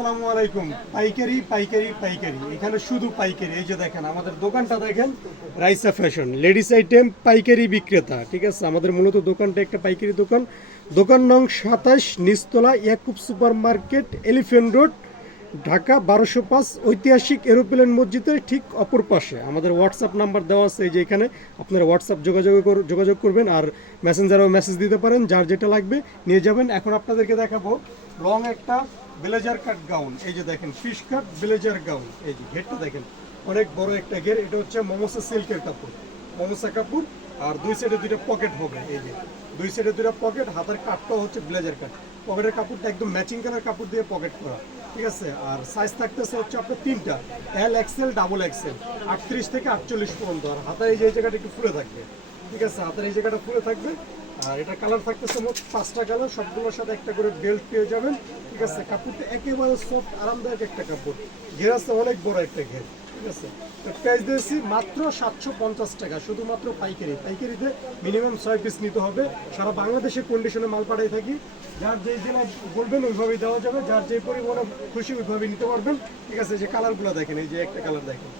আসসালামু আলাইকুম। পাইকারি পাইকারি পাইকারি। এখানে শুধু পাইকারি। এই যে দেখেন, আমাদের দোকানটা দেখেন, রাইসা ফ্যাশন। লেডিস আইটেম, পাইকারি বিক্রেতা, ঠিক আছে? আমাদের মূলত দোকানটা একটা পাইকারি দোকান। দোকান নং সাতাশ নিস্তলা Yakub super market elephant road Dhaka বারোশো পাঁচ ঐতিহাসিক এরোপ্লেন মসজিদের ঠিক অপর পাশে। আমাদের হোয়াটসঅ্যাপ নাম্বার দেওয়া আছে এই যে এখানে। আপনারা হোয়াটসঅ্যাপ যোগাযোগ যোগাযোগ করবেন আর মেসেঞ্জারেও মেসেজ দিতে পারেন, যার যেটা লাগবে নিয়ে যাবেন। এখন আপনাদেরকে দেখাবো লং একটা ব্লেজার কাট গাউন এই যে দেখেন ফিশ কাট ব্লেজার গাউন এই যে ঘেরটা দেখেন, অনেক বড় একটা ঘের এটা হচ্ছে মমোসা সিল্কের কাপড়। মমোসা কাপড় আর দুই সাইডে দুইটা পকেট হবে, এই যে। দুই সাইডে দুইটা পকেট হাতের কাটটাও হচ্ছে ব্লেজার কাট পকেটের কাপড়টা একদম ম্যাচিং কালার কাপড় দিয়ে পকেট করা, ঠিক আছে? আর সাইজ থাকতেছে হচ্ছে আপনার তিনটা এল এক্সেল ডাবল এক্সেল আটত্রিশ থেকে আটচল্লিশ পর্যন্ত। আর হাতের এই যে জায়গাটা একটু ফুলে থাকবে, ঠিক আছে? হাতের এই জায়গাটা ফুলে থাকবে। আর এটা কালার থাকতেছে মোট পাঁচটা কালার সবগুলোর সাথে একটা করে বেল্ট পেয়ে যাবেন, ঠিক আছে? কাপড়টা একেবারে সফট আরামদায়ক একটা কাপড়। ঘের আছে অনেক বড় একটা ঘের। প্রাইস দিয়েছি মাত্র সাতশো পঞ্চাশ টাকা, শুধুমাত্র পাইকারি। পাইকারিতে মিনিমাম ছয় পিস নিতে হবে। সারা বাংলাদেশে কন্ডিশনে মাল পাঠাই থাকি। যার যেই জেলায় বলবেন, ওইভাবেই দেওয়া যাবে। যার যে পরিমাণে খুশি ওইভাবে নিতে পারবেন। ঠিক আছে? যে কালারগুলো দেখেন, এই যে একটা কালার দেখেন।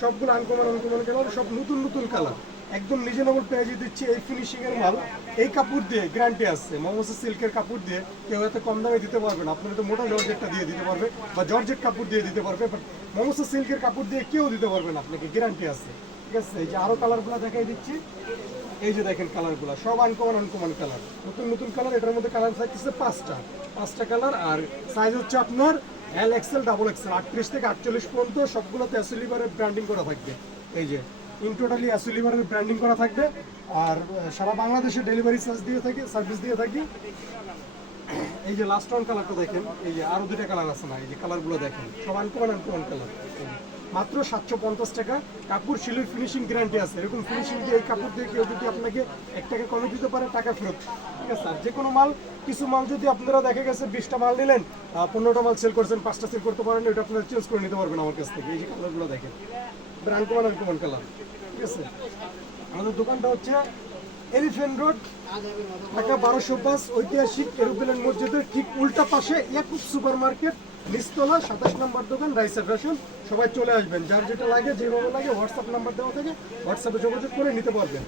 সবগুলো আনকমন আনকমন কালার সব নতুন নতুন কালার একদম নিজের রিজনেবল প্রাইজে দিচ্ছি এই ফিনিশিং এর মাল এই কাপড় দিয়ে গ্যারান্টি আছে মমোসা সিল্কের কাপড় দিয়ে কেউ এত কম দামে দিতে পারবে না। আপনার তো মোটা জর্জেটটা দিয়ে দিতে পারবে বা জর্জেট কাপড় দিয়ে দিতে পারবে বাট মমোসা সিল্কের কাপড় দিয়ে কেউ দিতে পারবে না আপনাকে গ্যারান্টি আছে। ঠিক আছে? এই যে আরও কালারগুলো দেখাই দিচ্ছি। এই যে দেখেন কালারগুলো সব আনকমন আনকমন কালার নতুন নতুন কালার এটার মধ্যে কালার থাকতেছে পাঁচটা। পাঁচটা কালার আর সাইজ হচ্ছে আপনার এল এক্সেল ডাবল এক্সেল আটত্রিশ থেকে আটচল্লিশ পর্যন্ত সবগুলোতে ব্র্যান্ডিং করা থাকবে। এই যে টোটালি অ্যাসুলিভারের ব্র্যান্ডিং করা থাকবে। আর সারা বাংলাদেশে ডেলিভারি চার্জ দিয়ে থাকি সার্ভিস দিয়ে থাকি। এই যে লাস্ট ওয়ান কালারটা দেখেন, এই যে আরও দুটা কালার আছে না, এই যে কালারগুলো দেখেন, সব আনকমন আনকমন কালার মাত্র সাতশো পঞ্চাশ টাকা। কাপড় শিলের ফিনিশিং গ্যারান্টি আছে। এরকম ফিনিশিং দিয়ে এই কাপড় দিয়ে কেউ যদি আপনাকে এক টাকা কমে দিতে পারে, টাকা ফেরত। ঠিক আছে আর যে কোনো মাল, কিছু মাল যদি আপনারা দেখা গেছে বিশটা মাল নিলেন পনেরোটা মাল সেল করছেন, পাঁচটা সেল করতে পারেন, এটা আপনারা চেঞ্জ করে নিতে পারবেন আমার কাছ থেকে। এই যে কালারগুলো দেখেন আনকমন আনকমন কালার ঠিক আছে? আমাদের দোকানটা হচ্ছে এলিফেন্ট রোড ঢাকা বারোশো পাঁচ, ঐতিহাসিক এরোপ্লেন মসজিদের ঠিক উল্টা পাশে ইয়াকুব সুপার মার্কেট নিস্তলা সাতাশ নম্বর দোকান রাইসের ফ্যাশন সবাই চলে আসবেন। যার যেটা লাগে, যেভাবে লাগে হোয়াটসঅ্যাপ নাম্বার দেওয়া থাকে হোয়াটসঅ্যাপে যোগাযোগ করে নিতে পারবেন।